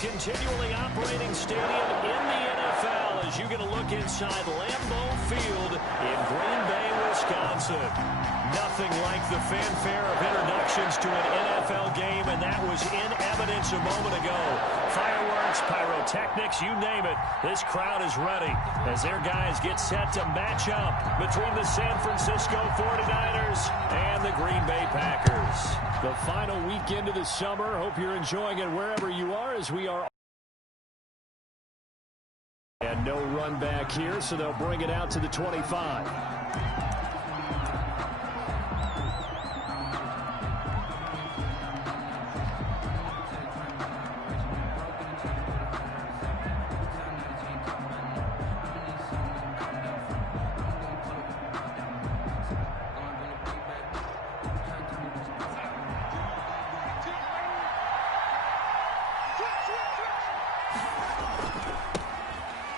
continually operating stadium in the NFL as you get a look inside Lambeau Field in Green Bay, Wisconsin. Nothing like the fanfare of introductions to an NFL game, and that was in evidence a moment ago. Fireworks, pyrotechnics, you name it. This crowd is ready as their guys get set to match up between the San Francisco 49ers and the Green Bay Packers. The final weekend of the summer. Hope you're enjoying it wherever you are, as we are. And no run back here, so they'll bring it out to the 25.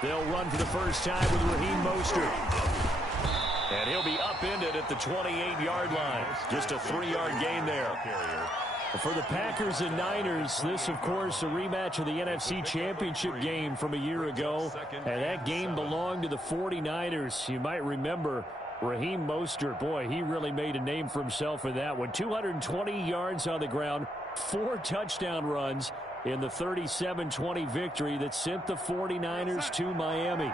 They'll run for the first time with Raheem Mostert. And he'll be upended at the 28-yard line. Just a 3-yard gain there. For the Packers and Niners, this, of course, a rematch of the NFC Championship game from a year ago. And that game belonged to the 49ers. You might remember Raheem Mostert. Boy, he really made a name for himself in that one. 220 yards on the ground, 4 touchdown runs in the 37-20 victory that sent the 49ers to Miami.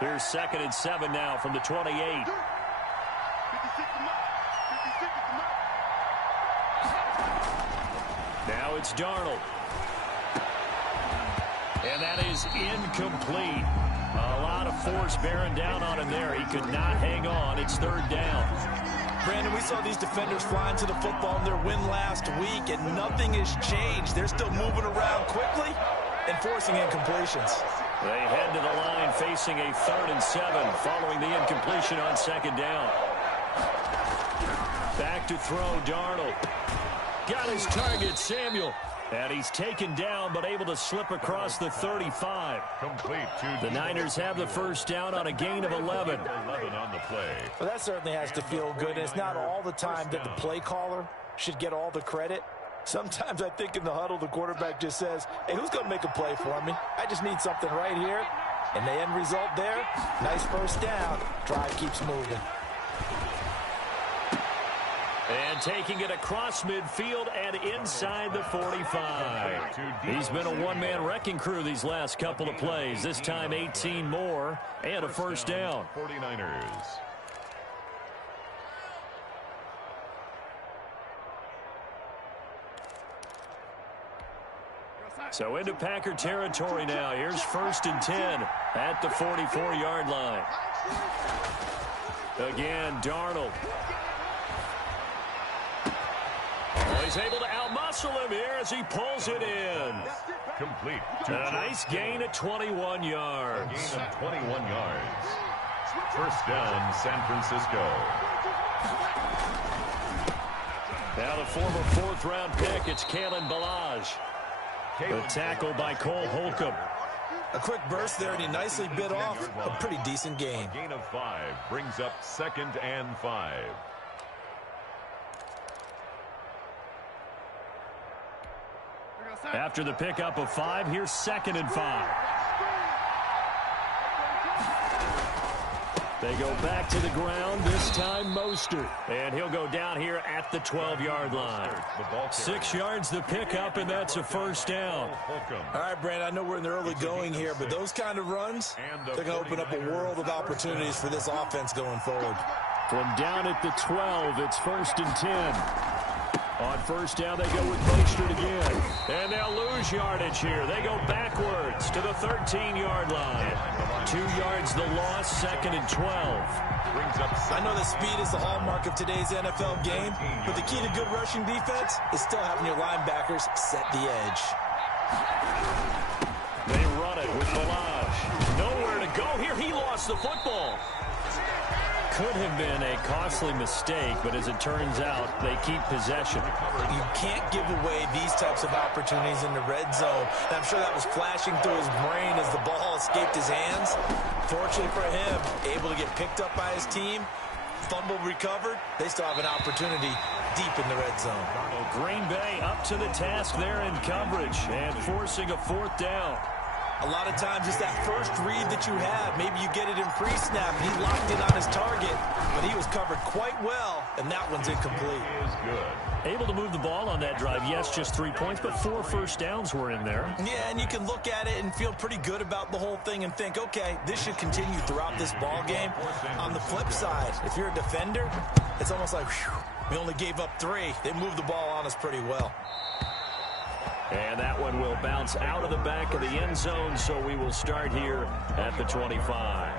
Here's 2nd and 7 now from the 28. Now it's Darnold. And that is incomplete. A lot of force bearing down on him there. He could not hang on. It's 3rd down. Brandon, we saw these defenders fly into the football in their win last week, and nothing has changed. They're still moving around quickly and forcing incompletions. They head to the line facing a 3rd and 7 following the incompletion on 2nd down. Back to throw, Darnold. Got his target, Samuel. And he's taken down, but able to slip across the 35. The Niners have the first down on a gain of 11. On the play. Well, that certainly has to feel good. It's not all the time that the play caller should get all the credit. Sometimes I think in the huddle, the quarterback just says, hey, who's going to make a play for me? I just need something right here. And the end result there, nice first down. Drive keeps moving. And taking it across midfield and inside the 45. He's been a one-man wrecking crew these last couple of plays. This time 18 more and a first down. 49ers. So into Packer territory now. Here's 1st and 10 at the 44-yard line. Again, Darnold. He's able to outmuscle him here as he pulls it in. Complete. A nice gain at 21 yards. A gain of 21 yards. First down, San Francisco. Now the former 4th-round pick, it's Kalen Ballage. The tackle by Cole Holcomb. A quick burst there, and he nicely bit off a pretty decent gain. A gain of 5 brings up 2nd and 5. After the pickup of 5, here's 2nd and 5. They go back to the ground, this time Mostert. And he'll go down here at the 12-yard line. 6 yards the pickup, and that's a first down. All right, Brandon, I know we're in the early going here, but those kind of runs, they're going to open up a world of opportunities for this offense going forward. From down at the 12, it's 1st and 10. On first down, they go with Mostert again. And they'll lose yardage here. They go backwards to the 13-yard line. 2 yards the loss, 2nd and 12. I know that speed is the hallmark of today's NFL game, but the key to good rushing defense is still having your linebackers set the edge. They run it with Ballage. Nowhere to go here. He lost the football. Could have been a costly mistake, but as it turns out, they keep possession. You can't give away these types of opportunities in the red zone. And I'm sure that was flashing through his brain as the ball escaped his hands. Fortunately for him, able to get picked up by his team, fumble recovered. They still have an opportunity deep in the red zone. Green Bay up to the task there in coverage and forcing a 4th down. A lot of times it's that first read that you have. Maybe you get it in pre-snap, and he locked in on his target, but he was covered quite well, and that one's incomplete. Is good. Able to move the ball on that drive. Yes, just 3 points, but 4 first downs were in there. Yeah, and you can look at it and feel pretty good about the whole thing and think, okay, this should continue throughout this ball game. On the flip side, if you're a defender, it's almost like, whew, we only gave up 3. They moved the ball on us pretty well. And that one will bounce out of the back of the end zone, so we will start here at the 25.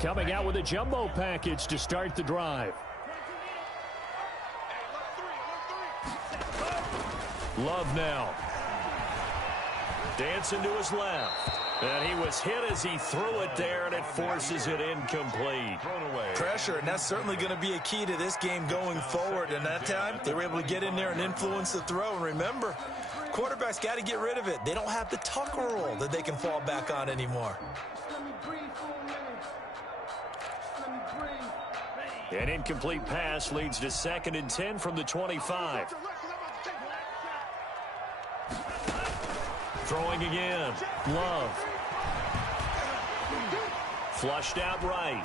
Coming out with a jumbo package to start the drive. Love now. Dancing to his left. And he was hit as he threw it there, and it forces it incomplete. Pressure, and that's certainly going to be a key to this game going forward. And that time, they were able to get in there and influence the throw. And remember, quarterbacks got to get rid of it. They don't have the tucker roll that they can fall back on anymore. An incomplete pass leads to 2nd and 10 from the 25. Throwing again. Love. Flushed out right.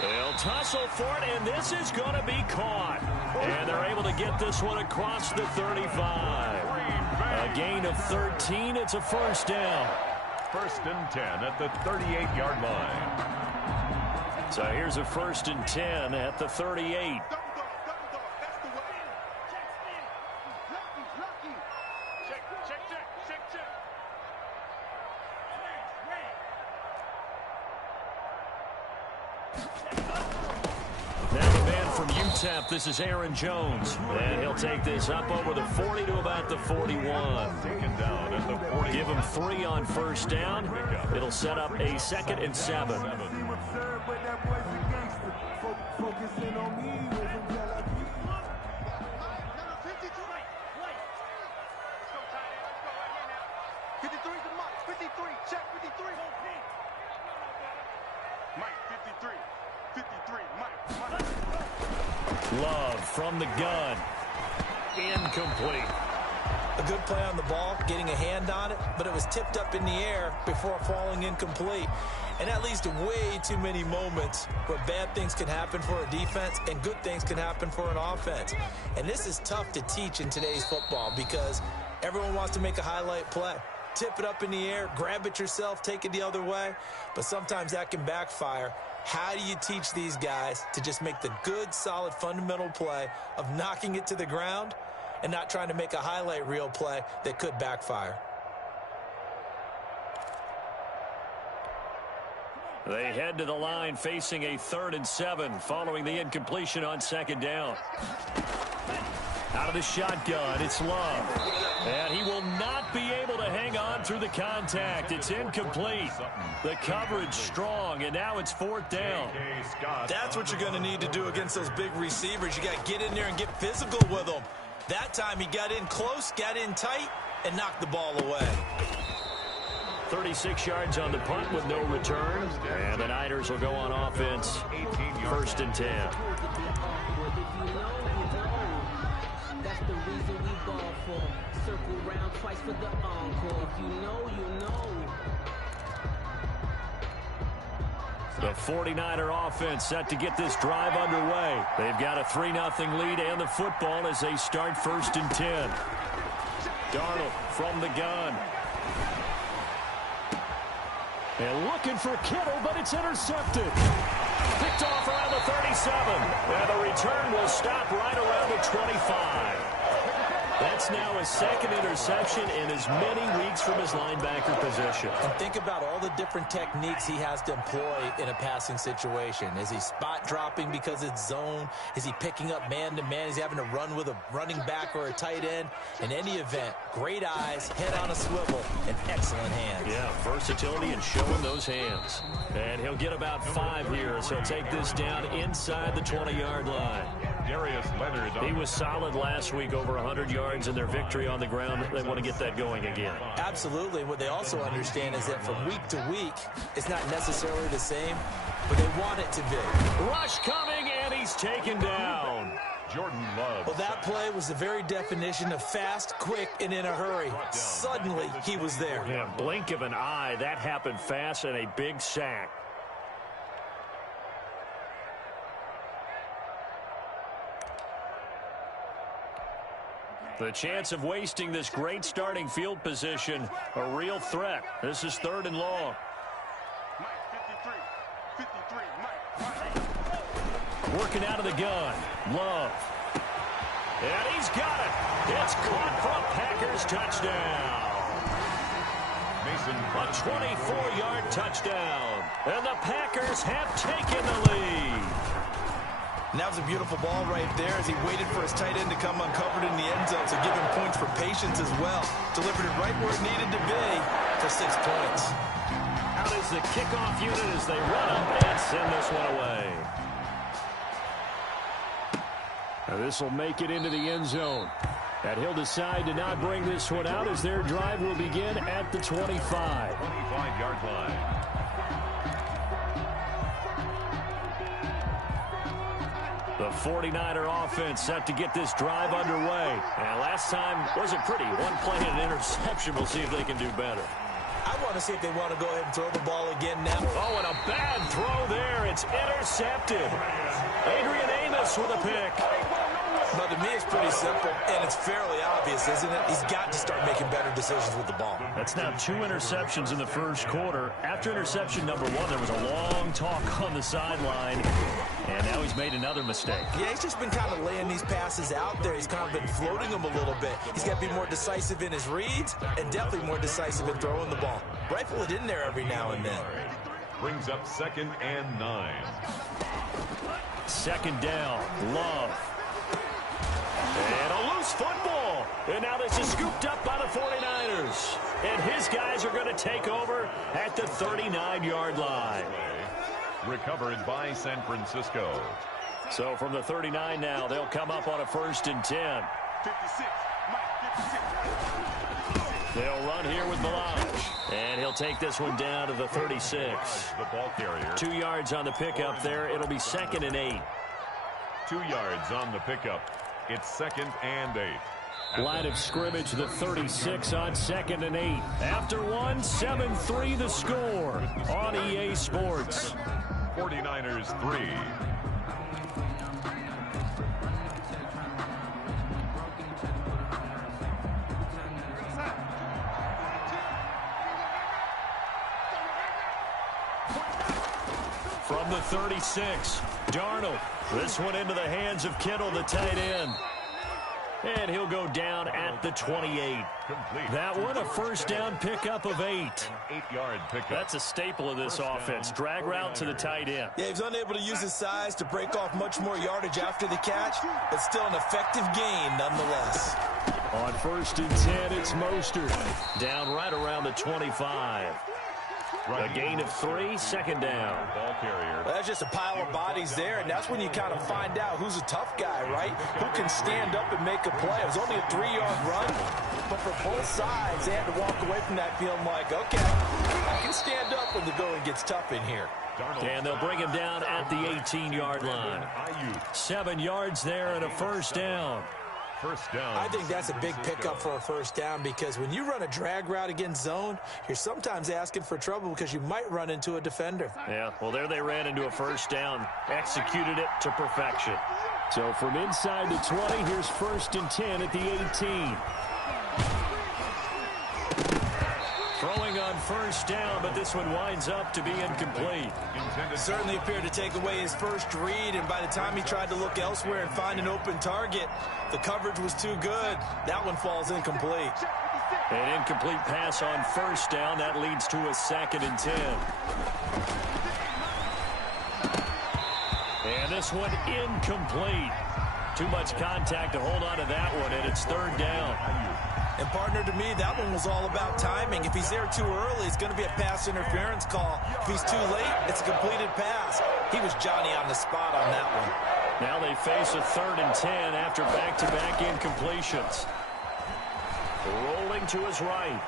They'll tussle for it, and this is going to be caught. And they're able to get this one across the 35. A gain of 13. It's a 1st down. 1st and 10 at the 38-yard line. So here's a 1st and 10 at the 38. UTEP, this is Aaron Jones, and he'll take this up over the 40 to about the 41. Taken down at the 40. Give him 3 on 1st down. It'll set up a 2nd and 7. Love from the gun. Incomplete. A good play on the ball, getting a hand on it, but it was tipped up in the air before falling incomplete. And that leads to way too many moments where bad things can happen for a defense and good things can happen for an offense. And this is tough to teach in today's football because everyone wants to make a highlight play. Tip it up in the air, grab it yourself, take it the other way. But sometimes that can backfire. How do you teach these guys to just make the good, solid, fundamental play of knocking it to the ground and not trying to make a highlight reel play that could backfire? They head to the line facing a 3rd and 7 following the incompletion on 2nd down. Out of the shotgun, it's Love. And he will not be able to hang on through the contact. It's incomplete. The coverage strong, and now it's 4th down. That's what you're going to need to do against those big receivers. You got to get in there and get physical with them. That time he got in close, got in tight, and knocked the ball away. 36 yards on the punt with no return. And the Niners will go on offense. 1st and 10. That's the reason we ball for. Circle round twice for the encore. If you know, you know. The 49er offense set to get this drive underway. They've got a 3-0 lead and the football as they start 1st and 10. Darnold from the gun. And looking for Kittle, but it's intercepted. Picked off around the 37. And the return will stop right around the 25. That's now his 2nd interception in as many weeks from his linebacker position. And think about all the different techniques he has to employ in a passing situation. Is he spot dropping because it's zone? Is he picking up man-to-man? Is he having to run with a running back or a tight end? In any event, great eyes, head on a swivel, and excellent hands. Yeah, versatility and showing those hands. And he'll get about 5 here, so he'll take this down inside the 20-yard line. He was solid last week, over 100 yards in their victory on the ground. They want to get that going again. Absolutely. What they also understand is that from week to week, it's not necessarily the same, but they want it to be. Rush coming, and he's taken down. Jordan Love. Well, that play was the very definition of fast, quick, and in a hurry. Suddenly, he was there. Yeah, blink of an eye. That happened fast, and a big sack. The chance of wasting this great starting field position, a real threat. This is 3rd and long. Working out of the gun. Love. And he's got it. It's caught for a Packers touchdown. A 24-yard touchdown. And the Packers have taken the lead. And that was a beautiful ball right there as he waited for his tight end to come uncovered in the end zone to give him points for patience as well. Delivered it right where it needed to be for 6 points. Out is the kickoff unit as they run up and send this one away. Now this will make it into the end zone. And he'll decide to not bring this one out as their drive will begin at the 25. 25-yard line. The 49er offense set to get this drive underway. And last time wasn't pretty. One play and an interception. We'll see if they can do better. I want to see if they want to go ahead and throw the ball again now. Oh, and a bad throw there. It's intercepted. Adrian Amos with a pick. But to me, it's pretty simple, and it's fairly obvious, isn't it? He's got to start making better decisions with the ball. That's now 2 interceptions in the first quarter. After interception number 1, there was a long talk on the sideline, and now he's made another mistake. Yeah, he's just been kind of laying these passes out there. He's kind of been floating them a little bit. He's got to be more decisive in his reads and definitely more decisive in throwing the ball. Rifle it in there every now and then. Brings up 2nd and 9. 2nd down, Love. And a loose football. And now this is scooped up by the 49ers. And his guys are going to take over at the 39-yard line. Recovered by San Francisco. So from the 39 now, they'll come up on a 1st and 10. 56. They'll run here with Melange. And he'll take this one down to the 36. The ball carrier. 2 yards on the pickup there. It'll be 2nd and 8. 2 yards on the pickup. It's 2nd and 8. Line of scrimmage, the 36 on 2nd and 8. After one, 7-3 the score on EA Sports. 49ers 3. From the 36, Darnold. This one into the hands of Kittle, the tight end. And he'll go down at the 28. Complete. That one, a 1st down pickup of 8. 8-yard pickup. That's a staple of this offense. Drag route to the tight end. Yeah, he was unable to use his size to break off much more yardage after the catch, but still an effective gain nonetheless. On 1st and 10, it's Mostert. Down right around the 25. A gain of 3, 2nd down. Ball carrier. Well, that's just a pile of bodies there, and that's when you kind of find out who's a tough guy, right? Who can stand up and make a play. It was only a 3-yard run, but for both sides, they had to walk away from that feeling like, okay, I can stand up when the going gets tough in here. And they'll bring him down at the 18-yard line. 7 yards there and a 1st down. 1st down. I think that's a big pickup for a 1st down because when you run a drag route against zone, you're sometimes asking for trouble because you might run into a defender. Yeah, well, there they ran into a 1st down. Executed it to perfection. So from inside the 20, here's 1st and 10 at the 18. Throwing on 1st down, but this one winds up to be incomplete. Certainly appeared to take away his first read, and by the time he tried to look elsewhere and find an open target, the coverage was too good. That one falls incomplete. An incomplete pass on 1st down. That leads to a 2nd and 10. And this one incomplete. Too much contact to hold on to that one, and it's 3rd down. And partner, to me, that one was all about timing. If he's there too early, it's going to be a pass interference call. If he's too late, it's a completed pass. He was Johnny on the spot on that one. Now they face a 3rd and 10 after back-to-back incompletions. Rolling to his right.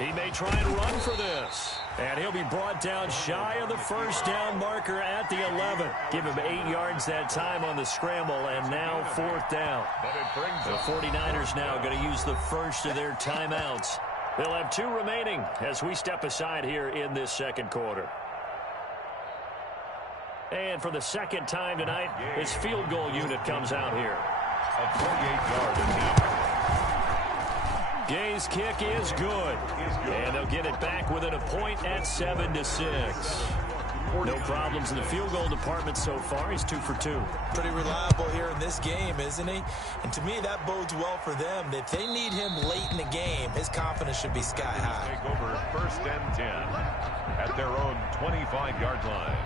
He may try and run for this. And he'll be brought down shy of the first down marker at the 11. Give him 8 yards that time on the scramble, and now 4th down. The 49ers now going to use the first of their timeouts. They'll have 2 remaining as we step aside here in this second quarter. And for the second time tonight, his field goal unit comes out here. A 48-yard attempt. Gay's kick is good. And they'll get it back within a point at 7-6. No problems in the field goal department so far. He's 2 for 2. Pretty reliable here in this game, isn't he? And to me, that bodes well for them. If they need him late in the game, his confidence should be sky high. Take over 1st and 10 at their own 25-yard line.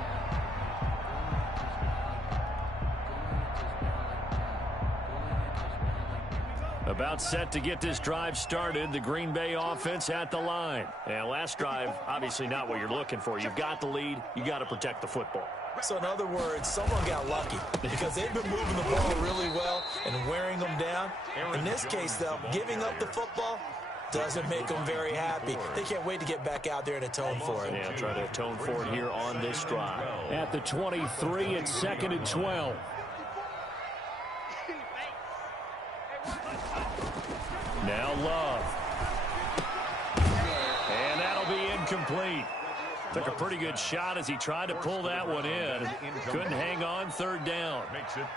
About set to get this drive started. The Green Bay offense at the line. And last drive, obviously not what you're looking for. You've got the lead. You got to protect the football. So in other words, someone got lucky because they've been moving the ball really well and wearing them down. In this case, though, giving up the football doesn't make them very happy. They can't wait to get back out there and atone for it. Yeah, try to atone for it here on this drive. At the 23, it's 2nd and 12. Now Love. And that'll be incomplete. Took a pretty good shot as he tried to pull that one in. Couldn't hang on 3rd down.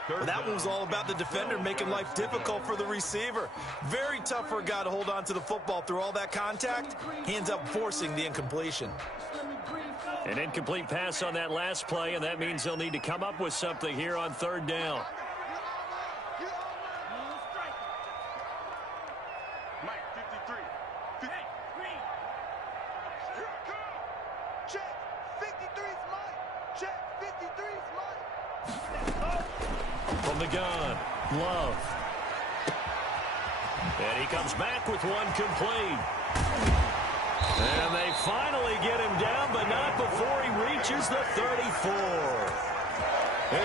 Well, that one was all about the defender making life difficult for the receiver. Very tough for a guy to hold on to the football through all that contact. He ends up forcing the incompletion. An incomplete pass on that last play, and that means they'll need to come up with something here on 3rd down. From the gun, Love. And he comes back with one complete. And they finally get him down, but not before he reaches the 34.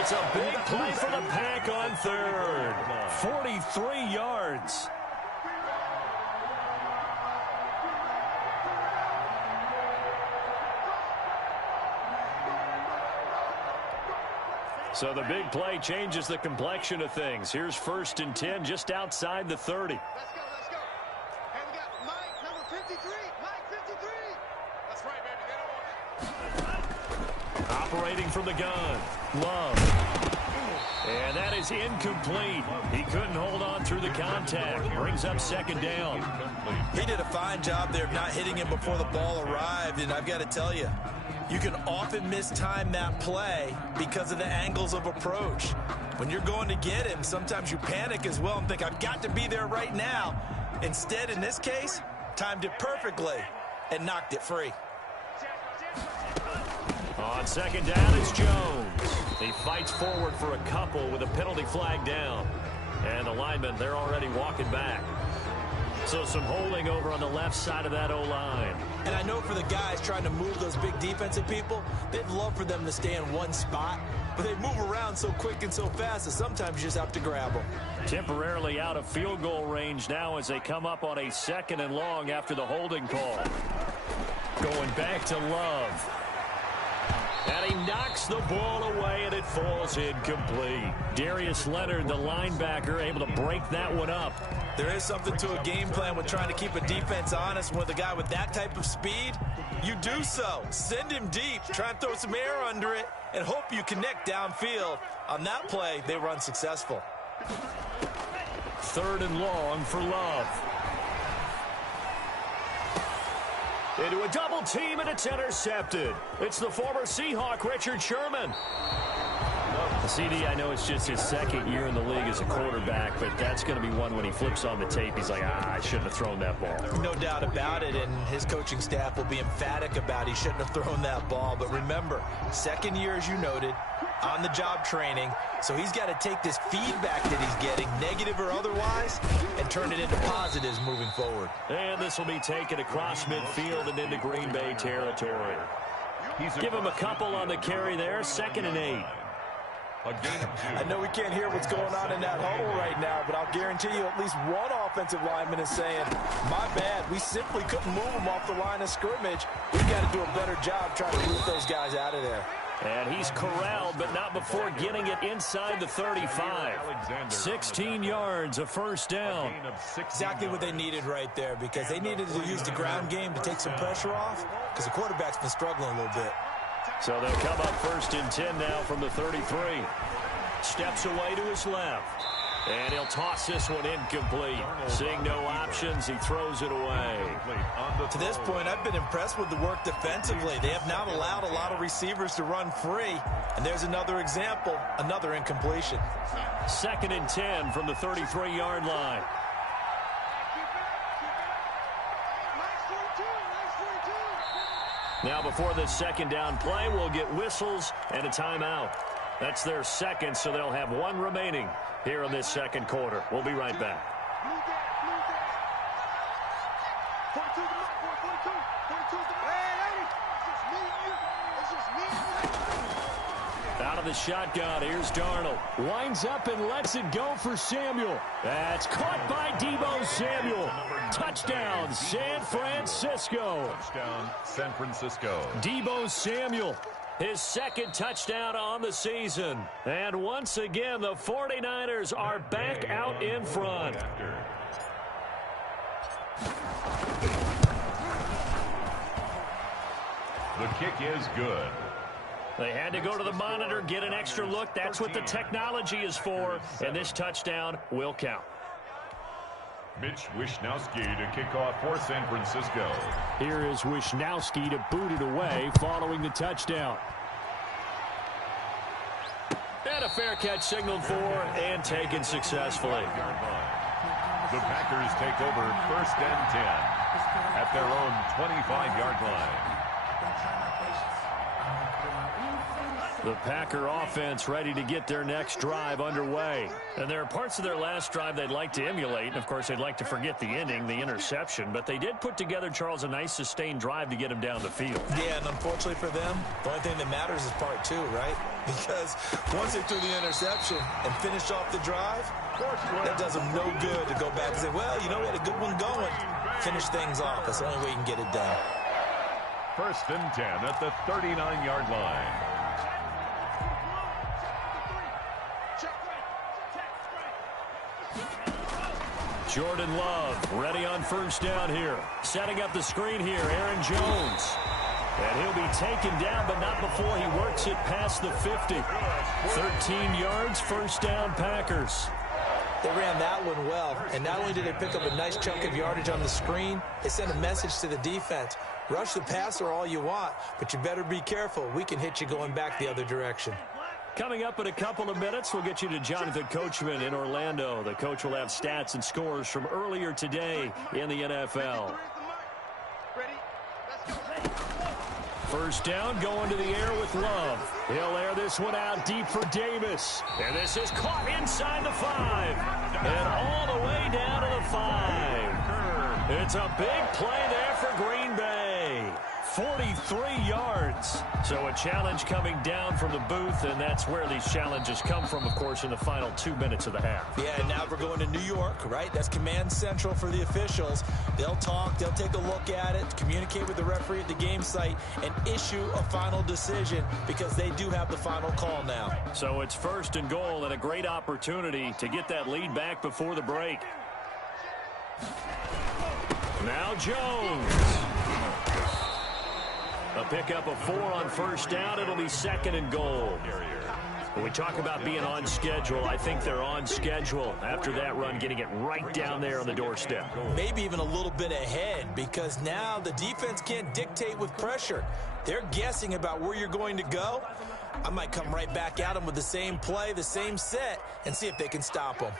It's a big play for the Pack on 3rd. 43 yards. So the big play changes the complexion of things. Here's 1st and 10 just outside the 30. Let's go. Hey, we got Mike, number 53. Mike, 53. That's right, baby. They don't want it. Operating from the gun, Love. And that is incomplete. He couldn't hold on through the contact. Brings up 2nd down. He did a fine job there of not hitting him before the ball arrived, and I've got to tell you, you can often mistime that play because of the angles of approach. When you're going to get him, sometimes you panic as well and think, I've got to be there right now. Instead, in this case, timed it perfectly and knocked it free. On 2nd down, it's Jones. He fights forward for a couple with a penalty flag down. And the linemen, they're already walking back. So some holding over on the left side of that O-line. And I know for the guys trying to move those big defensive people, they'd love for them to stay in one spot. But they move around so quick and so fast that sometimes you just have to grab them. Temporarily out of field goal range now as they come up on a 2nd and long after the holding call. Going back to Love. And he knocks the ball away, and it falls incomplete. Darius Leonard, the linebacker, able to break that one up. There is something to a game plan with trying to keep a defense honest. With a guy with that type of speed, you do so. Send him deep, try and throw some air under it, and hope you connect downfield. On that play, they were unsuccessful. 3rd and long for Love. Into a double team, and it's intercepted. It's the former Seahawk, Richard Sherman. CD, I know it's just his 2nd year in the league as a quarterback, but that's going to be one when he flips on the tape. He's like, I shouldn't have thrown that ball. No doubt about it, and his coaching staff will be emphatic about he shouldn't have thrown that ball. But remember, 2nd year, as you noted, on-the-job training, so he's got to take this feedback that he's getting, negative or otherwise, and turn it into positives moving forward. And this will be taken across midfield and into Green Bay territory. Give him a couple on the carry there, 2nd and 8. A gain of 2. I know we can't hear what's going on in that huddle right now, but I'll guarantee you at least one offensive lineman is saying, my bad, we simply couldn't move them off the line of scrimmage. We've got to do a better job trying to root those guys out of there. And he's corralled, but not before getting it inside the 35. 16 yards, a first down. Exactly what they needed right there, because they needed to use the ground game to take some pressure off, because the quarterback's been struggling a little bit. So they'll come up 1st and 10 now from the 33. Steps away to his left. And he'll toss this one incomplete. Seeing no options, he throws it away. To this point, I've been impressed with the work defensively. They have not allowed a lot of receivers to run free. And there's another example, another incompletion. 2nd and 10 from the 33-yard line. Now before this second down play, we'll get whistles and a timeout. That's their second, so they'll have one remaining here in this second quarter. We'll be right back. Out of the shotgun, here's Darnold. Winds up and lets it go for Samuel. That's caught by Deebo Samuel. Touchdown, San Francisco. Touchdown, San Francisco. Deebo Samuel, his second touchdown on the season. And once again, the 49ers are back out in front. The kick is good. They had to go to the monitor, get an extra look. That's what the technology is for. And this touchdown will count. Mitch Wishnowsky to kick off for San Francisco. Here is Wishnowsky to boot it away following the touchdown. And a fair catch signaled for and taken successfully. The Packers take over 1st and 10 at their own 25-yard line. The Packer offense ready to get their next drive underway. And there are parts of their last drive they'd like to emulate. And, of course, they'd like to forget the ending, the interception. But they did put together, Charles, a nice sustained drive to get him down the field. Yeah, and unfortunately for them, the only thing that matters is part 2, right? Because once they threw the interception and finished off the drive, that does them no good to go back and say, well, you know, we had a good one going. Finish things off. That's the only way you can get it done. 1st and 10 at the 39-yard line. Jordan Love ready on 1st down here. Setting up the screen here, Aaron Jones. And he'll be taken down, but not before he works it past the 50. 13 yards, 1st down Packers. They ran that one well, and not only did they pick up a nice chunk of yardage on the screen, they sent a message to the defense. Rush the passer all you want, but you better be careful. We can hit you going back the other direction. Coming up in a couple of minutes, we'll get you to Jonathan Coachman in Orlando. The coach will have stats and scores from earlier today in the NFL. 1st down, going to the air with Love. He'll air this one out deep for Davis. And this is caught inside the 5. And all the way down to the 5. It's a big play there for Green Bay. 43 yards. So a challenge coming down from the booth, and that's where these challenges come from, of course, in the final 2 minutes of the half. Yeah, and now we're going to New York, right? That's command central for the officials. They'll talk, they'll take a look at it, communicate with the referee at the game site, and issue a final decision because they do have the final call now. So it's 1st and goal and a great opportunity to get that lead back before the break. Now Jones. A pickup of 4 on 1st down. It'll be 2nd and goal. When we talk about being on schedule, I think they're on schedule after that run, getting it right down there on the doorstep. Maybe even a little bit ahead, because now the defense can't dictate with pressure. They're guessing about where you're going to go. I might come right back at them with the same play, the same set, and see if they can stop them.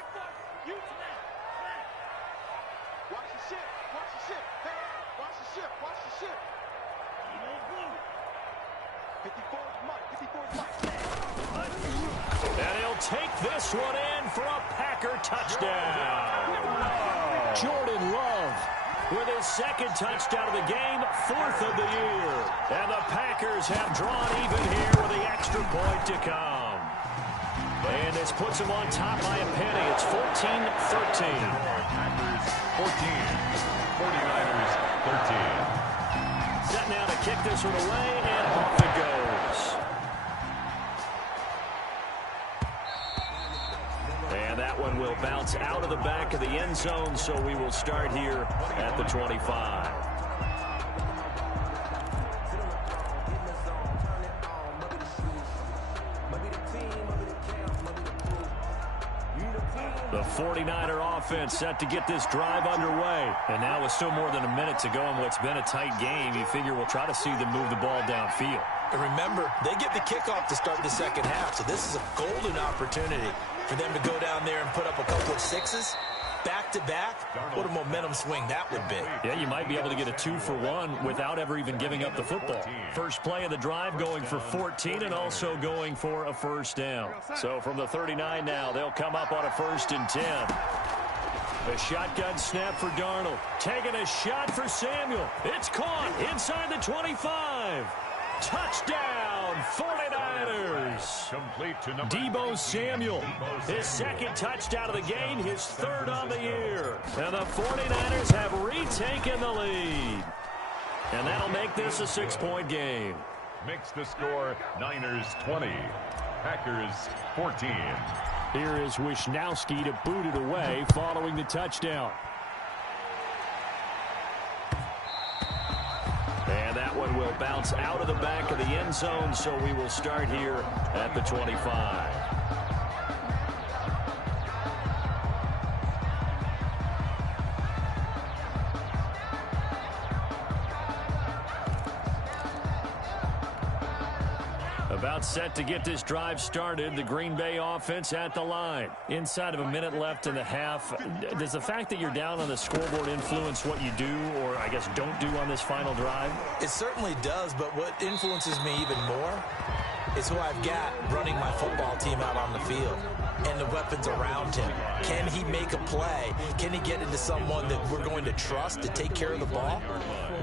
And he'll take this one in for a Packer touchdown. Jordan Love with his 2nd touchdown of the game, 4th of the year. And the Packers have drawn even here with the extra point to come. And this puts them on top by a penny. It's 14-13. Packers 14, 49ers 13. Set now to kick this one away, and off it goes. And that one will bounce out of the back of the end zone, so we will start here at the 25. The 49er offense set to get this drive underway. And now with still more than a minute to go in what's been a tight game, you figure we'll try to see them move the ball downfield. And remember, they get the kickoff to start the second half, so this is a golden opportunity for them to go down there and put up a couple of sixes. Back-to-back, what a momentum swing that would be. Yeah, you might be able to get a 2-for-1 without ever even giving up the football. First play of the drive going for 14 and also going for a first down. So from the 39 now, they'll come up on a 1st and 10. A shotgun snap for Darnold. Taking a shot for Samuel. It's caught inside the 25. Touchdown, 49ers. Complete to number Deebo Samuel, his second touchdown of the game, his 3rd on the year. And the 49ers have retaken the lead. And that'll make this a 6-point game. Makes the score Niners 20, Packers 14. Here is Wisnowski to boot it away following the touchdown. And that one will bounce out of the back of the end zone, so we will start here at the 25. About set to get this drive started. The Green Bay offense at the line. Inside of a minute left in the half. Does the fact that you're down on the scoreboard influence what you do, or I guess don't do on this final drive? It certainly does, but what influences me even more is who I've got running my football team out on the field and the weapons around him. Can he make a play? Can he get into someone that we're going to trust to take care of the ball?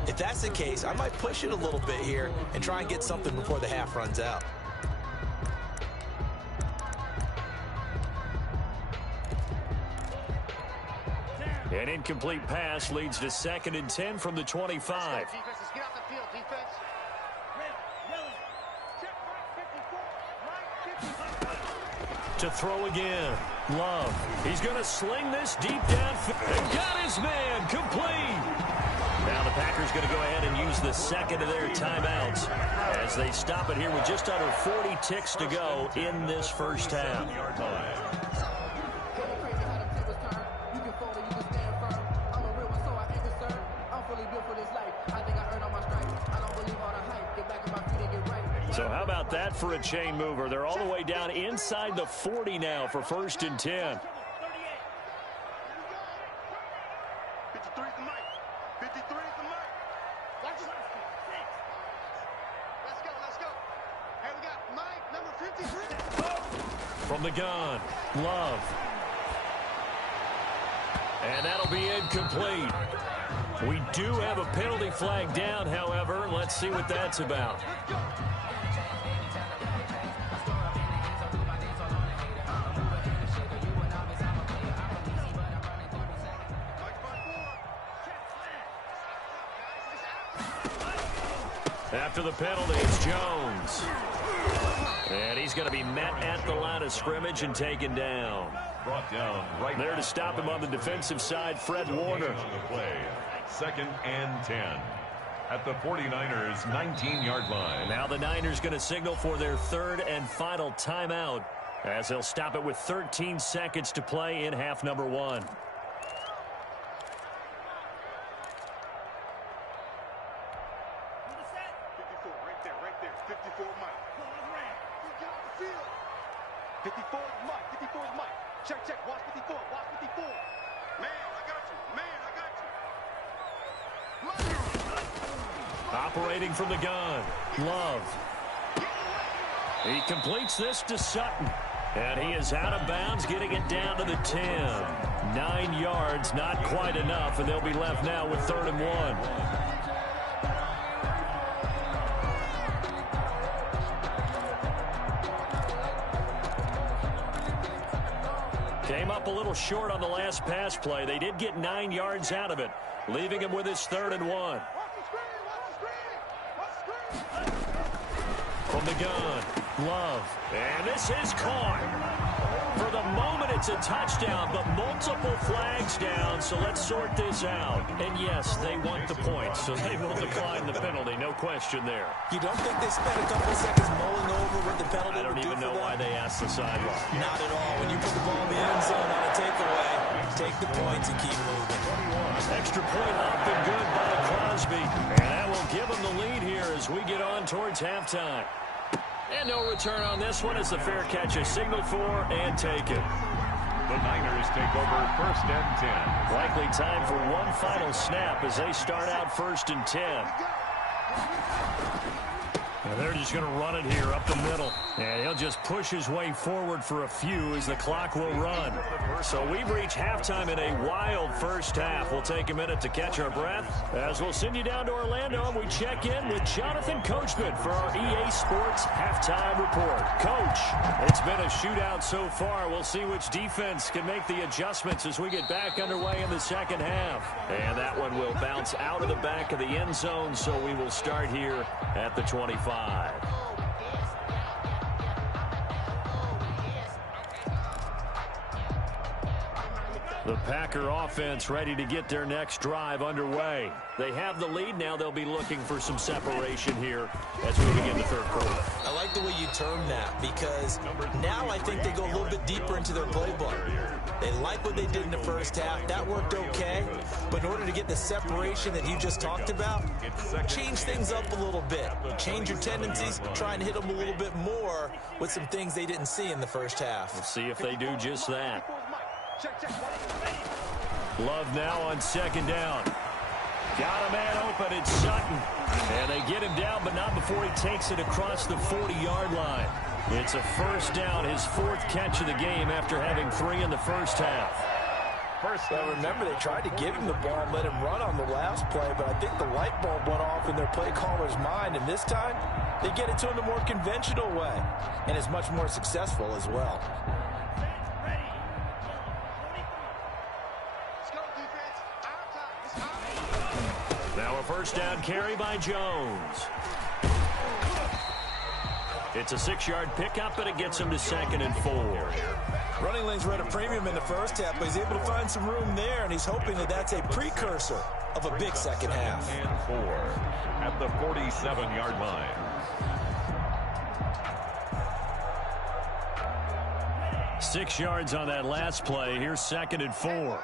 If that's the case, I might push it a little bit here and try and get something before the half runs out. An incomplete pass leads to 2nd and 10 from the 25. Defense, let's get off the field, defense. To throw again. Love. He's going to sling this deep down. And got his man complete. Now the Packers going to go ahead and use the 2nd of their timeouts as they stop it here with just under 40 ticks to go in this first half. So how about that for a chain mover? They're all the way down inside the 40 now for 1st and 10. 53 is the mic. 53 is the mic. Watch it. Let's go. Hey, we got Mike, number 53. From the gun, Love. And that'll be incomplete. We do have a penalty flag down, however. Let's see what that's about. After the penalty, it's Jones. And he's going to be met at the line of scrimmage and taken down. Brought down right there to stop him on the defensive side, Fred Warner. On the play. 2nd and 10 at the 49ers 19-yard line. Now the Niners going to signal for their 3rd and final timeout as they'll stop it with 13 seconds to play in half number 1. Right there. 54 Mike. Get off the field. 54 is Mike. 54 is Mike. Check. Watch 54. Man, I got you. Operating from the gun, Love. He completes this to Sutton. And he is out of bounds, getting it down to the 10. 9 yards, not quite enough, and they'll be left now with 3rd and 1. Came up a little short on the last pass play. They did get 9 yards out of it, leaving him with his 3rd and 1. From the gun, Love. And this is caught. For the moment, it's a touchdown, but multiple flags down, so let's sort this out. And yes, they want the points, so they will decline the penalty, no question there. You don't think they spent a couple seconds mulling over what the penalty I don't even know why they asked the sideline. Not at all. When you put the ball in the end zone on a takeaway, take the points and keep moving. Extra point up and good by Crosby. And that will give them the lead here as we get on towards halftime. And no return on this one as the fair catch is signaled for and taken. The Niners take over 1st and 10. Likely time for one final snap as they start out 1st and 10. And they're just going to run it here up the middle. And he'll just push his way forward for a few as the clock will run. So we've reached halftime in a wild first half. We'll take a minute to catch our breath as we'll send you down to Orlando and we check in with Jonathan Coachman for our EA Sports Halftime Report. Coach, it's been a shootout so far. We'll see which defense can make the adjustments as we get back underway in the second half. And that one will bounce out of the back of the end zone, so we will start here at the 25. The Packer offense ready to get their next drive underway. They have the lead now. They'll be looking for some separation here as we begin the 3rd quarter. I like the way you term that because now I think they go a little bit deeper into their playbook. They like what they did in the first half. That worked okay. But in order to get the separation that you just talked about, change things up a little bit. Change your tendencies. Try and hit them a little bit more with some things they didn't see in the first half. We'll see if they do just that. Love now on 2nd down. Got a man open, it's Sutton. And they get him down, but not before he takes it across the 40-yard line. It's a 1st down, his 4th catch of the game after having 3 in the first half. Well, remember, they tried to give him the ball and let him run on the last play, but I think the light bulb went off in their play caller's mind, and this time, they get it to him the more conventional way, and is much more successful as well. Now a 1st down carry by Jones. It's a 6-yard pickup, and it gets him to 2nd and 4. Running lanes were at a premium in the first half, but he's able to find some room there, and he's hoping that that's a precursor of a big second half. And 4 at the 47-yard line. Six yards on that last play. Here's 2nd and 4.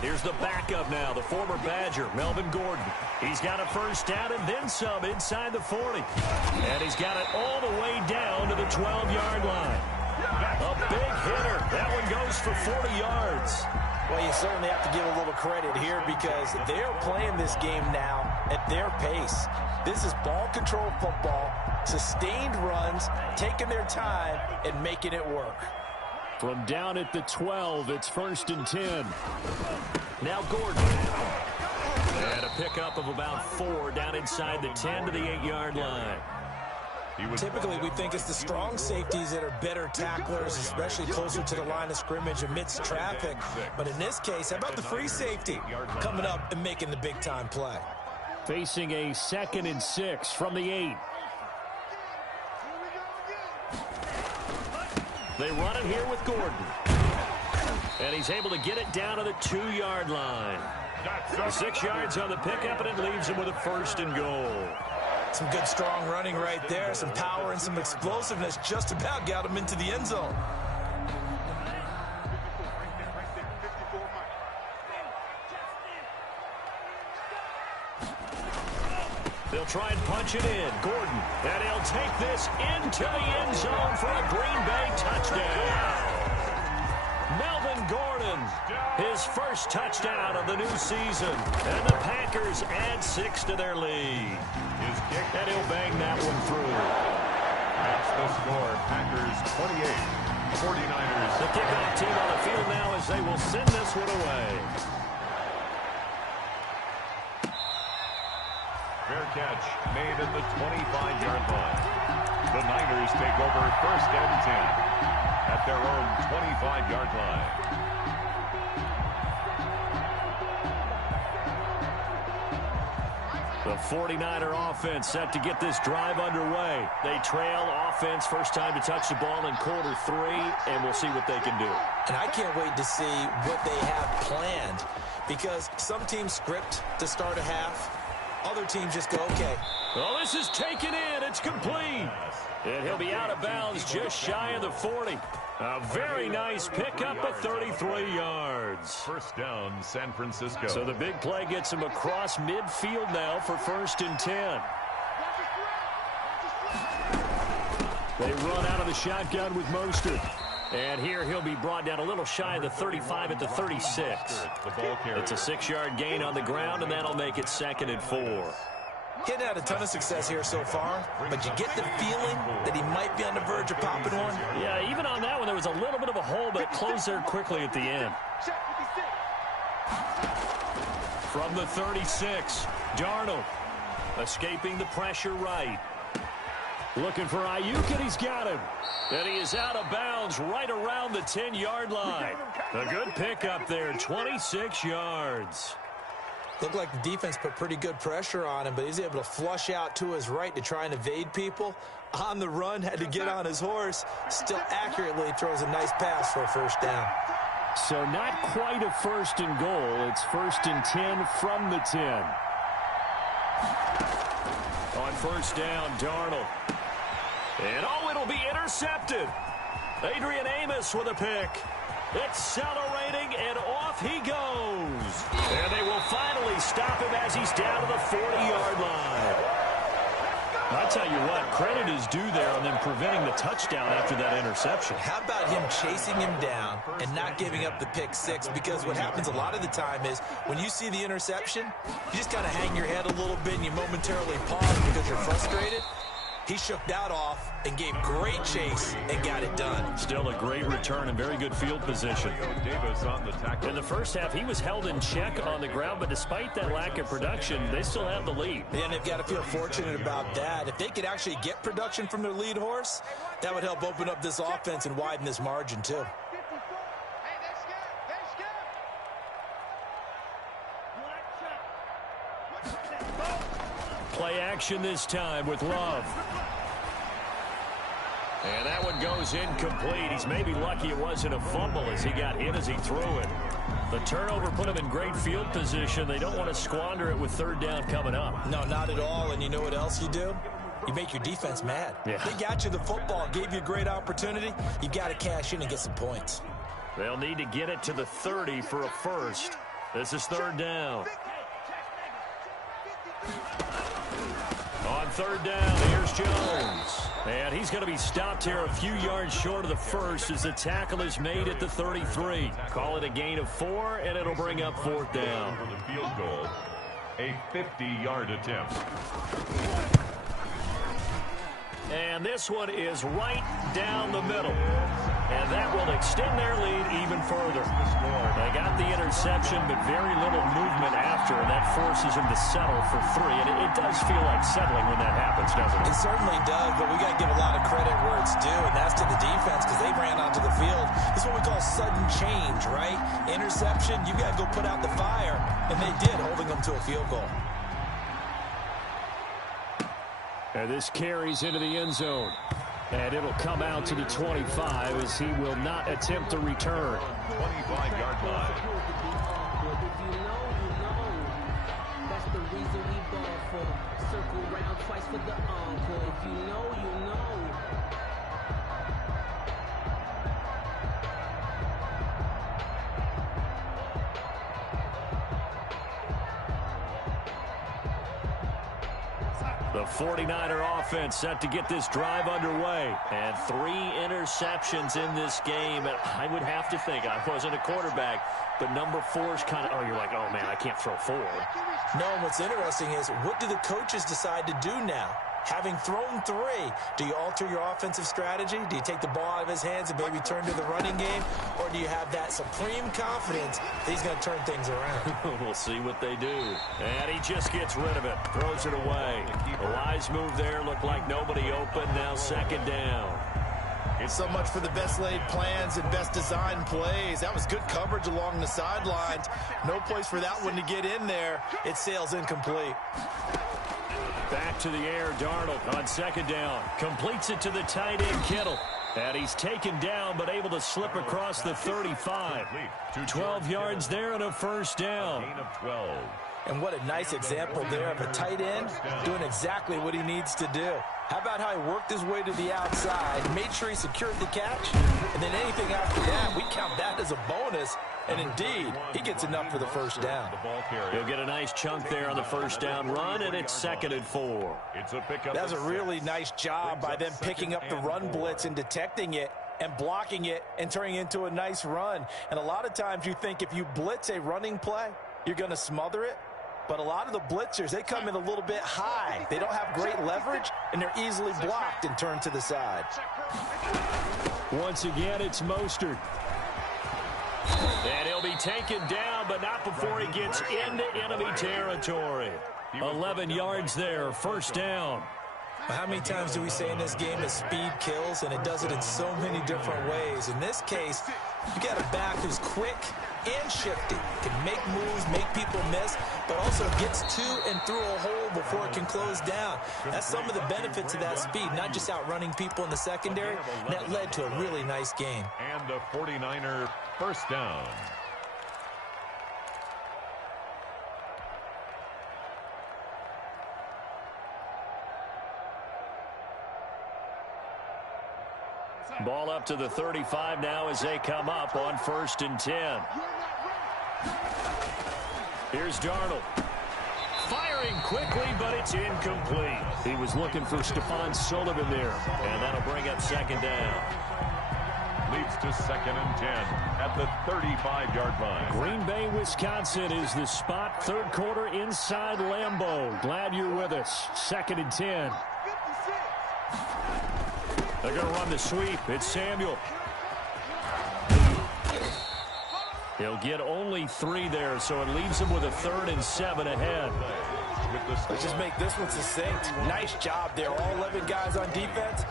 Here's the backup now, the former Badger, Melvin Gordon. He's got a 1st down and then some inside the 40. And he's got it all the way down to the 12-yard line. A big hitter. That one goes for 40 yards. Well, you certainly have to give a little credit here because they're playing this game now at their pace. This is ball control football, sustained runs, taking their time and making it work. From down at the 12, it's 1st and 10. Now Gordon. And a pickup of about 4 down inside the 10 to the 8-yard line. Typically, we think it's the strong safeties that are better tacklers, especially closer to the line of scrimmage amidst traffic. But in this case, how about the free safety coming up and making the big-time play? Facing a 2nd and 6 from the 8. They run it here with Gordon. And he's able to get it down to the 2-yard line. 6 yards on the pickup, and it leaves him with a 1st and goal. Some good strong running right there. Some power and some explosiveness just about got him into the end zone. They'll try and punch it in. Gordon, and he'll take this into the end zone for a Green Bay touchdown. Melvin Gordon, his 1st touchdown of the new season. And the Packers add 6 to their lead. And he'll bang that one through. That's the score. Packers 28, 49ers. The kickoff team on the field now as they will send this one away. Fair catch made at the 25-yard line. The Niners take over 1st and 10 at their own 25-yard line. The 49er offense set to get this drive underway. They trail offense, first time to touch the ball in quarter 3, and we'll see what they can do. And I can't wait to see what they have planned, because some teams script to start a half. Other teams just go, okay. Well, this is taken in. It's complete. And he'll be out of bounds just shy of the 40. A very nice pickup of 33 yards. First down, San Francisco. So the big play gets him across midfield now for 1st and 10. They run out of the shotgun with Mostert. And here he'll be brought down a little shy of the 35 at the 36. It's a 6-yard gain on the ground, and that'll make it 2nd and 4. He hadn't had a ton of success here so far, but you get the feeling that he might be on the verge of popping one. Yeah, even on that one, there was a little bit of a hole, but it closed there quickly at the end. From the 36, Darnold escaping the pressure right. Looking for Ayuk, and he's got him. And he is out of bounds right around the 10-yard line. A good pickup there, 26 yards. Looked like the defense put pretty good pressure on him, but he's able to flush out to his right to try and evade people. On the run, had to get on his horse. Still accurately throws a nice pass for a 1st down. So not quite a 1st and goal. It's 1st and 10 from the 10. On 1st down, Darnold. And oh, it'll be intercepted. Adrian Amos with a pick. Accelerating, and off he goes. And they will finally stop him as he's down to the 40-yard line. I'll tell you what, credit is due there on them preventing the touchdown after that interception. How about him chasing him down and not giving up the pick 6? Because what happens a lot of the time is when you see the interception, you just kind of hang your head a little bit and you momentarily pause because you're frustrated. He shook that off and gave great chase and got it done. Still a great return and very good field position. Davis on the tackle. In the first half, he was held in check on the ground, but despite that lack of production, they still have the lead. And they've got to feel fortunate about that. If they could actually get production from their lead horse, that would help open up this offense and widen this margin too. Play action this time with Love. And that one goes incomplete. He's maybe lucky it wasn't a fumble as he got hit as he threw it. The turnover put him in great field position. They don't want to squander it with 3rd down coming up. No, not at all. And you know what else you do? You make your defense mad. Yeah. They got you the football, gave you a great opportunity. You got to cash in and get some points. They'll need to get it to the 30 for a 1st. This is 3rd down. On 3rd down, here's Jones. And he's going to be stopped here a few yards short of the 1st as the tackle is made at the 33. Call it a gain of 4, and it'll bring up 4th down. For the field goal, a 50-yard attempt. And this one is right down the middle. And that will extend their lead even further. They got the interception, but very little movement after, and that forces them to settle for 3. And it does feel like settling when that happens, doesn't it? It certainly does, but we got to give a lot of credit where it's due, and that's to the defense because they ran onto the field. This is what we call sudden change, right? Interception, you got to go put out the fire, and they did, holding them to a field goal. And this carries into the end zone. And it'll come out to the 25 as he will not attempt to return. 25-yard line. If you know, you know. That's the reason we ball for. Circle round twice for the encore. If you know, you know. The 49er offense set to get this drive underway. And 3 interceptions in this game. And I would have to think, I wasn't a quarterback, but number 4 is kind of, oh, you're like, oh, man, I can't throw 4. No, and what's interesting is, what do the coaches decide to do now? Having thrown 3, do you alter your offensive strategy? Do you take the ball out of his hands and maybe turn to the running game? Or do you have that supreme confidence that he's going to turn things around? We'll see what they do. And he just gets rid of it. Throws it away. A wise move there. Looked like nobody open. Now 2nd down. So much for the best laid plans and best designed plays. That was good coverage along the sidelines. No place for that one to get in there. It sails incomplete. Back to the air, Darnold on 2nd down. Completes it to the tight end, Kittle. And he's taken down, but able to slip across the 35. 12 yards there and a 1st down. Gain of 12. And what a nice example there of a tight end doing exactly what he needs to do. How about how he worked his way to the outside, made sure he secured the catch, and then anything after that, we count that as a bonus. And indeed, he gets enough for the 1st down. He'll get a nice chunk there on the 1st down run, and it's 2nd and 4. It's a pickup. That's a really nice job by them picking up the run blitz and detecting it and blocking it and turning it into a nice run. And a lot of times you think if you blitz a running play, you're going to smother it. But a lot of the blitzers, they come in a little bit high. They don't have great leverage, and they're easily blocked and turned to the side. Once again, it's Mostert. And he'll be taken down, but not before he gets into enemy territory. 11 yards there, 1st down. How many times do we say in this game that speed kills, and it does it in so many different ways? In this case, you got a back who's quick and shifty, can make moves, make people miss, but also gets to and through a hole before it can close down. That's some of the benefits of that speed, not just outrunning people in the secondary, and that led to a really nice game. And a 49er 1st down. Ball up to the 35 now as they come up on 1st and 10. Here's Darnold. Firing quickly, but it's incomplete. He was looking for Stephon Sullivan there, and that'll bring up 2nd down. Leads to 2nd and 10 at the 35-yard line. Green Bay, Wisconsin is the spot. 3rd quarter inside Lambeau. Glad you're with us. 2nd and 10. They're going to run the sweep. It's Samuel. He'll get only 3 there, so it leaves him with a 3rd and 7 ahead. Let's just make this one succinct. Nice job there. All 11 guys on defense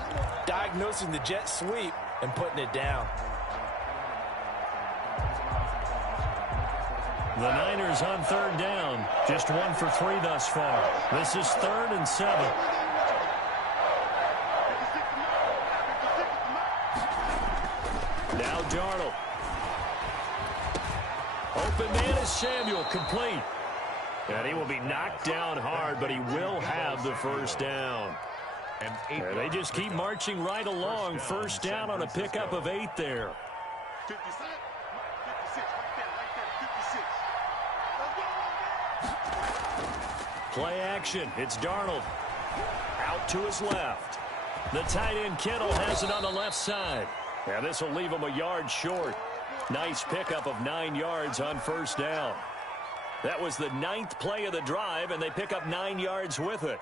diagnosing the jet sweep and putting it down. The Niners on 3rd down. Just 1 for 3 thus far. This is 3rd and 7. Now Darnold. Open man is Samuel, complete. And he will be knocked down hard, but he will have the 1st down. And they just keep marching right along. 1st down on a pickup of 8 there. 56. Play action. It's Darnold. Out to his left. The tight end Kittle has it on the left side. And this will leave him a yard short. Nice pickup of 9 yards on 1st down. That was the 9th play of the drive, and they pick up 9 yards with it.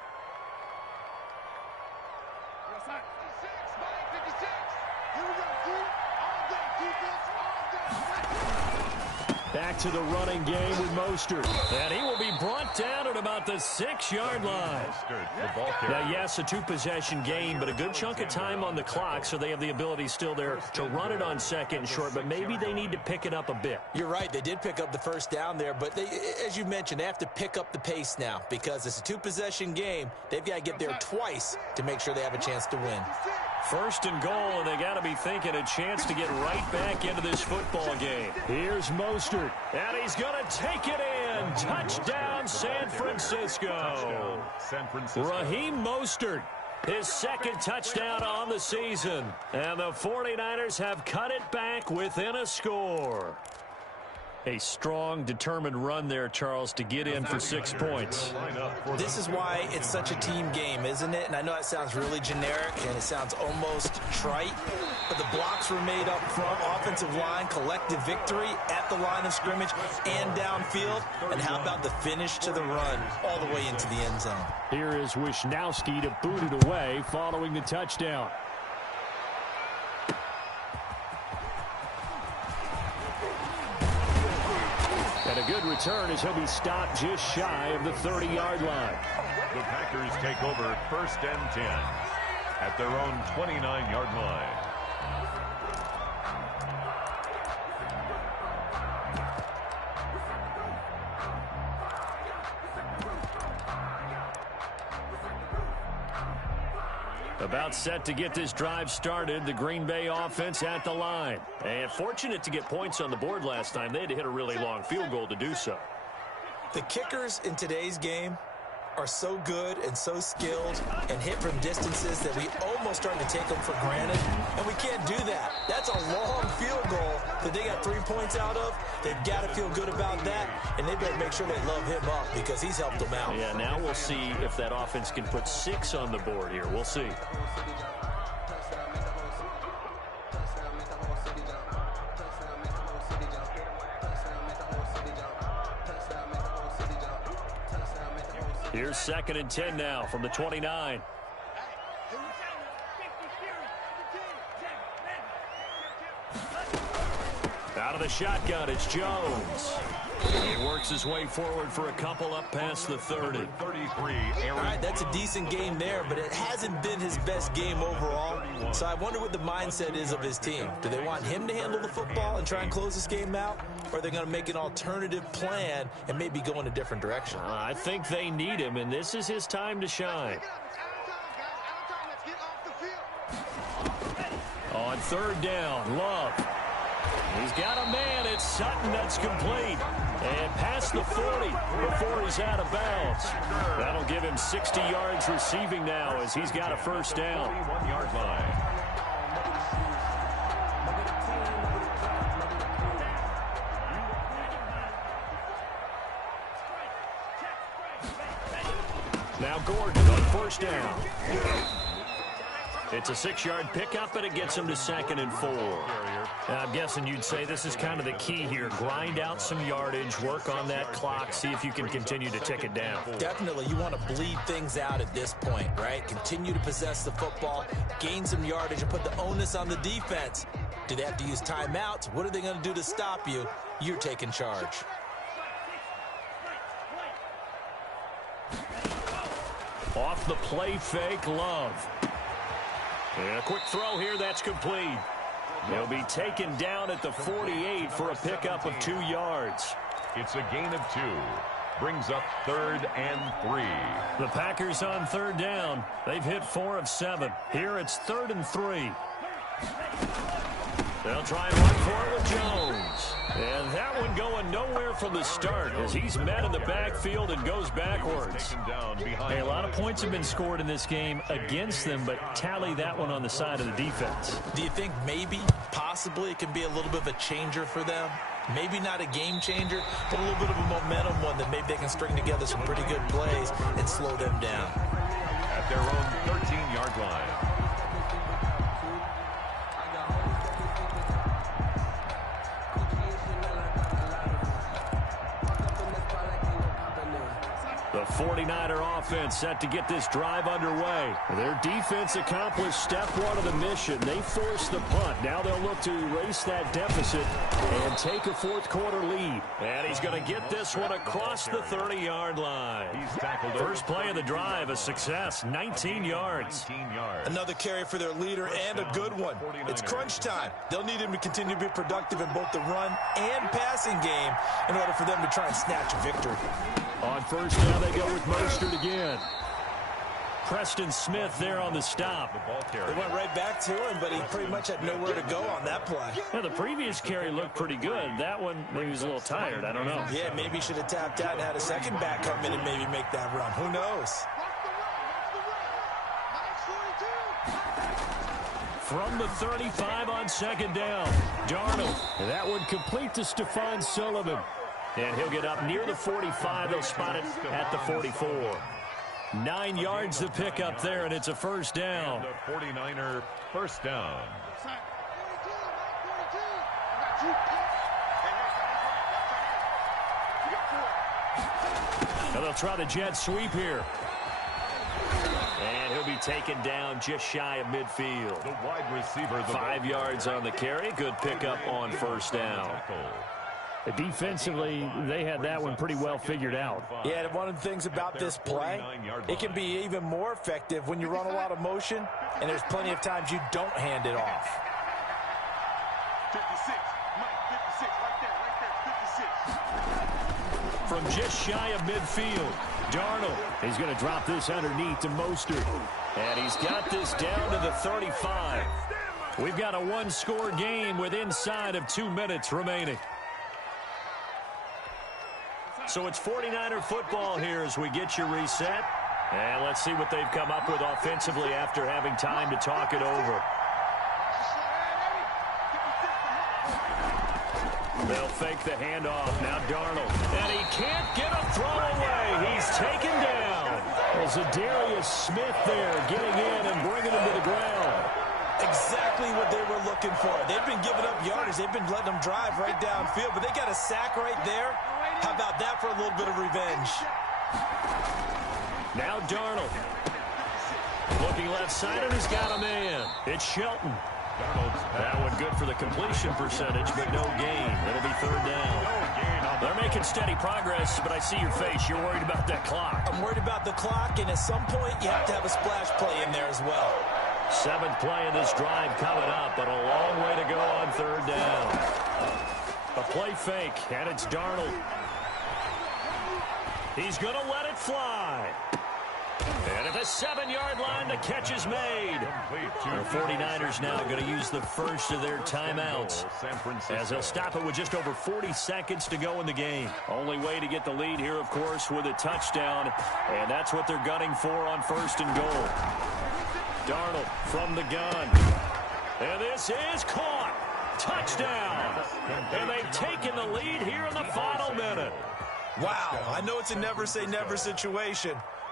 Back to the running game with Mostert. And he will be brought down at about the 6-yard line. Now, yes, a 2-possession game, but a good chunk of time on the clock, so they have the ability still there to run it on 2nd and short, but maybe they need to pick it up a bit. You're right. They did pick up the 1st down there, but they, as you mentioned, they have to pick up the pace now because it's a 2-possession game. They've got to get there twice to make sure they have a chance to win. 1st and goal, and they got to be thinking a chance to get right back into this football game. Here's Mostert, and he's going to take it in. Touchdown, San Francisco. Raheem Mostert, his 2nd touchdown on the season. And the 49ers have cut it back within a score. A strong, determined run there, Charles, to get in for 6 points. This is why it's such a team game, isn't it? And I know it sounds really generic and it sounds almost trite, but the blocks were made up front, offensive line, collective victory at the line of scrimmage and downfield. And how about the finish to the run all the way into the end zone? Here is Wisnowski to boot it away following the touchdown. And a good return as he'll be stopped just shy of the 30-yard line. The Packers take over 1st and 10 at their own 29-yard line. About set to get this drive started. The Green Bay offense at the line. And fortunate to get points on the board last time. They had to hit a really long field goal to do so. The kickers in today's game are so good and so skilled and hit from distances that we almost start to take them for granted. And we can't do that. That's a long field goal that they got 3 points out of. They've got to feel good about that, and they better make sure they love him up because he's helped them out. Yeah, now we'll see if that offense can put 6 on the board here. We'll see. Here's 2nd and 10 now from the 29. Out of the shotgun, it's Jones. He works his way forward for a couple up past the 30. 33, All right, that's a decent game there, but it hasn't been his best game overall. So I wonder what the mindset is of his team. Do they want him to handle the football and try and close this game out? Or are they going to make an alternative plan and maybe go in a different direction? I think they need him, and this is his time to shine. On 3rd down, Love. He's got a man. It's Sutton that's complete. And past the 40 before he's out of bounds. That'll give him 60 yards receiving now as he's got a 1st down. 41-yard line. Now Gordon on 1st down. It's a 6-yard pickup, and it gets him to 2nd and 4. I'm guessing you'd say this is kind of the key here. Grind out some yardage, work on that clock, see if you can continue to tick it down. Definitely, you want to bleed things out at this point, right? Continue to possess the football, gain some yardage, and put the onus on the defense. Do they have to use timeouts? What are they going to do to stop you? You're taking charge. Off the play fake, Love. And a quick throw here, that's complete. He'll be taken down at the 48 for a pickup of 2 yards. It's a gain of 2. Brings up 3rd and 3. The Packers on 3rd down. They've hit 4 of 7. Here it's 3rd and 3. They'll try and run for it with Jones. And that one going nowhere from the start as he's met in the backfield and goes backwards. Hey, a lot of points have been scored in this game against them, but tally that one on the side of the defense. Do you think maybe, possibly, it can be a little bit of a changer for them? Maybe not a game changer, but a little bit of a momentum one that maybe they can string together some pretty good plays and slow them down. At their own 13-yard line. The 49er offense set to get this drive underway. Their defense accomplished step 1 of the mission. They forced the punt. Now they'll look to erase that deficit and take a 4th quarter lead. And he's going to get this one across the 30-yard line. He's tackled. First play of the drive, a success, 19 yards. Another carry for their leader and a good one. It's crunch time. They'll need him to continue to be productive in both the run and passing game in order for them to try and snatch a victory. On 1st down, they go with Mostert again. Preston Smith there on the stop. They went right back to him, but he pretty much had nowhere to go on that play. Yeah, the previous carry looked pretty good. That one, maybe he was a little tired. I don't know. Yeah, maybe he should have tapped out and had a second back come in and maybe make that run. Who knows? from the 35 on second down. Darnold. And that one complete to Stephon Sullivan. And he'll get up near the 45. They'll spot it at the 44. 9 yards to pick up there, and it's a first down. The 49er first down. And they'll try the jet sweep here. And he'll be taken down just shy of midfield. The wide receiver. 5 yards on the carry. Good pickup on first down. Defensively, they had that one pretty well figured out. Yeah, and one of the things about this play, it can be even more effective when you run a lot of motion, and there's plenty of times you don't hand it off. 56, Mike, 56, right there, 56. From just shy of midfield, Darnold. He's going to drop this underneath to Mostert. And he's got this down to the 35. We've got a one-score game with inside of 2 minutes remaining. So it's 49er football here as we get you reset. And let's see what they've come up with offensively after having time to talk it over. They'll fake the handoff. Now Darnold. And he can't get a throw away. He's taken down. Well, Zadarius Smith there getting in and bringing him to the ground. Exactly what they were looking for. They've been giving up yardage. They've been letting them drive right downfield, but they got a sack right there. How about that for a little bit of revenge? Now Darnold. Looking left side, and he's got a man. It's Shelton. That one good for the completion percentage, but no gain. It'll be third down. They're making steady progress, but I see your face. You're worried about that clock. I'm worried about the clock, and at some point, you have to have a splash play in there as well. 7th play of this drive coming up, but a long way to go on third down. A play fake, and it's Darnold. He's going to let it fly. And at the 7-yard line, the catch is made. The 49ers now going to use the first of their timeouts, as they'll stop it with just over 40 seconds to go in the game. Only way to get the lead here, of course, with a touchdown, and that's what they're gunning for on first and goal. Darnold from the gun. And this is caught. Touchdown. And they've taken the lead here in the final minute. Wow, I know it's a never-say-never situation,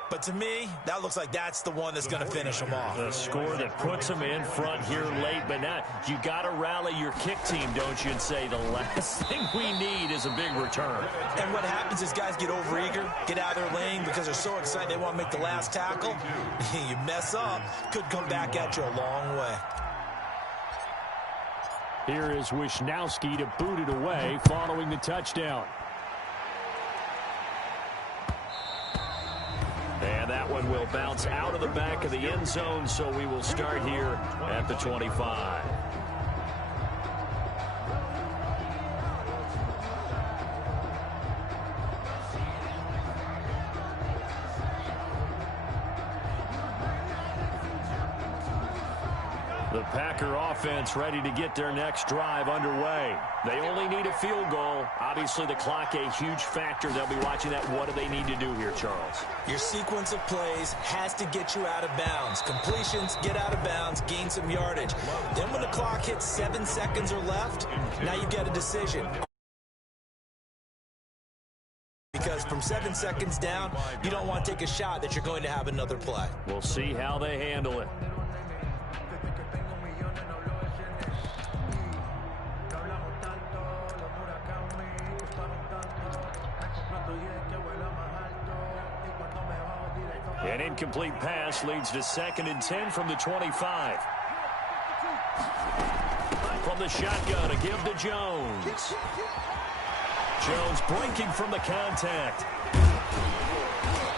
but to me, that looks like that's the one that's going to finish them off. The score that puts them in front here late, but now you got to rally your kick team, don't you, and say the last thing we need is a big return. And what happens is guys get overeager, get out of their lane because they're so excited they want to make the last tackle. You mess up, could come back at you a long way. Here is Wisnowski to boot it away following the touchdown. And that one will bounce out of the back of the end zone, so we will start here at the 25. The Packer offense ready to get their next drive underway. They only need a field goal. Obviously, the clock a huge factor. They'll be watching that. What do they need to do here, Charles? Your sequence of plays has to get you out of bounds. Completions, get out of bounds, gain some yardage. Then when the clock hits 7 seconds or left, now you get a decision. Because from 7 seconds down, you don't want to take a shot that you're going to have another play. We'll see how they handle it. An incomplete pass leads to 2nd and 10 from the 25. From the shotgun, a give to Jones. Jones breaking from the contact.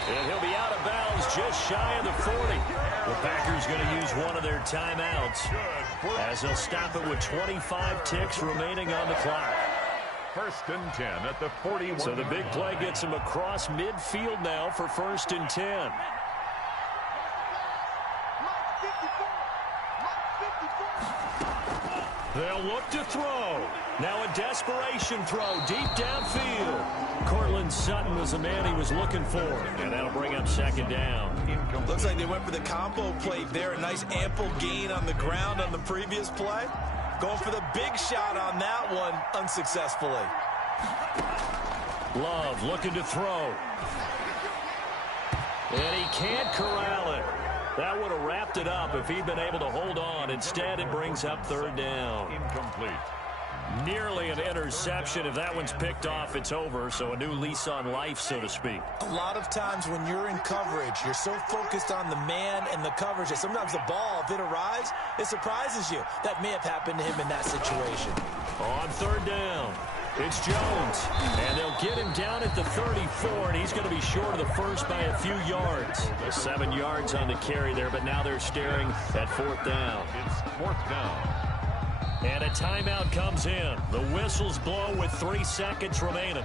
And he'll be out of bounds just shy of the 40. The Packers going to use one of their timeouts as they'll stop it with 25 ticks remaining on the clock. 1st and 10 at the 41. So the big play gets him across midfield now for 1st and 10. They'll look to throw. Now a desperation throw deep downfield. Cortland Sutton was the man he was looking for, and that'll bring up second down. Looks like they went for the combo play there. A nice ample gain on the ground on the previous play. Going for the big shot on that one unsuccessfully. Love looking to throw. And he can't corral it. That would have wrapped it up if he'd been able to hold on. Instead, it brings up third down. Incomplete. Nearly an interception. If that one's picked off, it's over. So a new lease on life, so to speak. A lot of times when you're in coverage, you're so focused on the man and the coverage that sometimes the ball, if it arrives, it surprises you. That may have happened to him in that situation. On third down, it's Jones. And they'll get him down at the 34, and he's going to be short of the first by a few yards. 7 yards on the carry there, but now they're staring at fourth down. It's fourth down. And a timeout comes in. The whistles blow with 3 seconds remaining.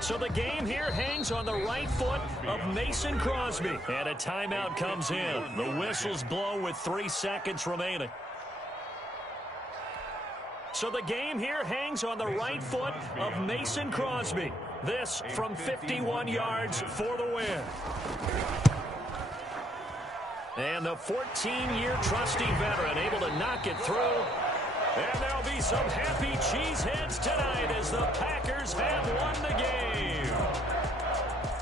So the game here hangs on the right foot of Mason Crosby. And a timeout comes in. The whistles blow with 3 seconds remaining. So the game here hangs on the right foot of Mason Crosby. This from 51 yards for the win. And the 14-year trusty veteran able to knock it through. And there'll be some happy cheeseheads tonight as the Packers have won the game.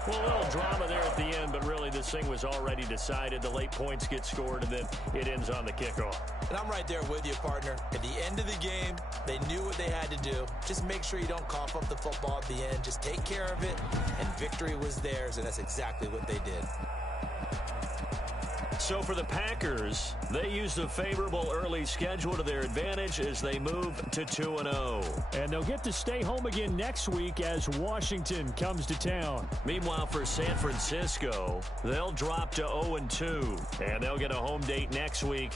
Well, a little drama there at the end, but really this thing was already decided. The late points get scored, and then it ends on the kickoff. And I'm right there with you, partner. At the end of the game, they knew what they had to do. Just make sure you don't cough up the football at the end. Just take care of it, and victory was theirs, and that's exactly what they did. So for the Packers, they used a favorable early schedule to their advantage as they move to 2-0. And they'll get to stay home again next week as Washington comes to town. Meanwhile, for San Francisco, they'll drop to 0-2, and they'll get a home date next week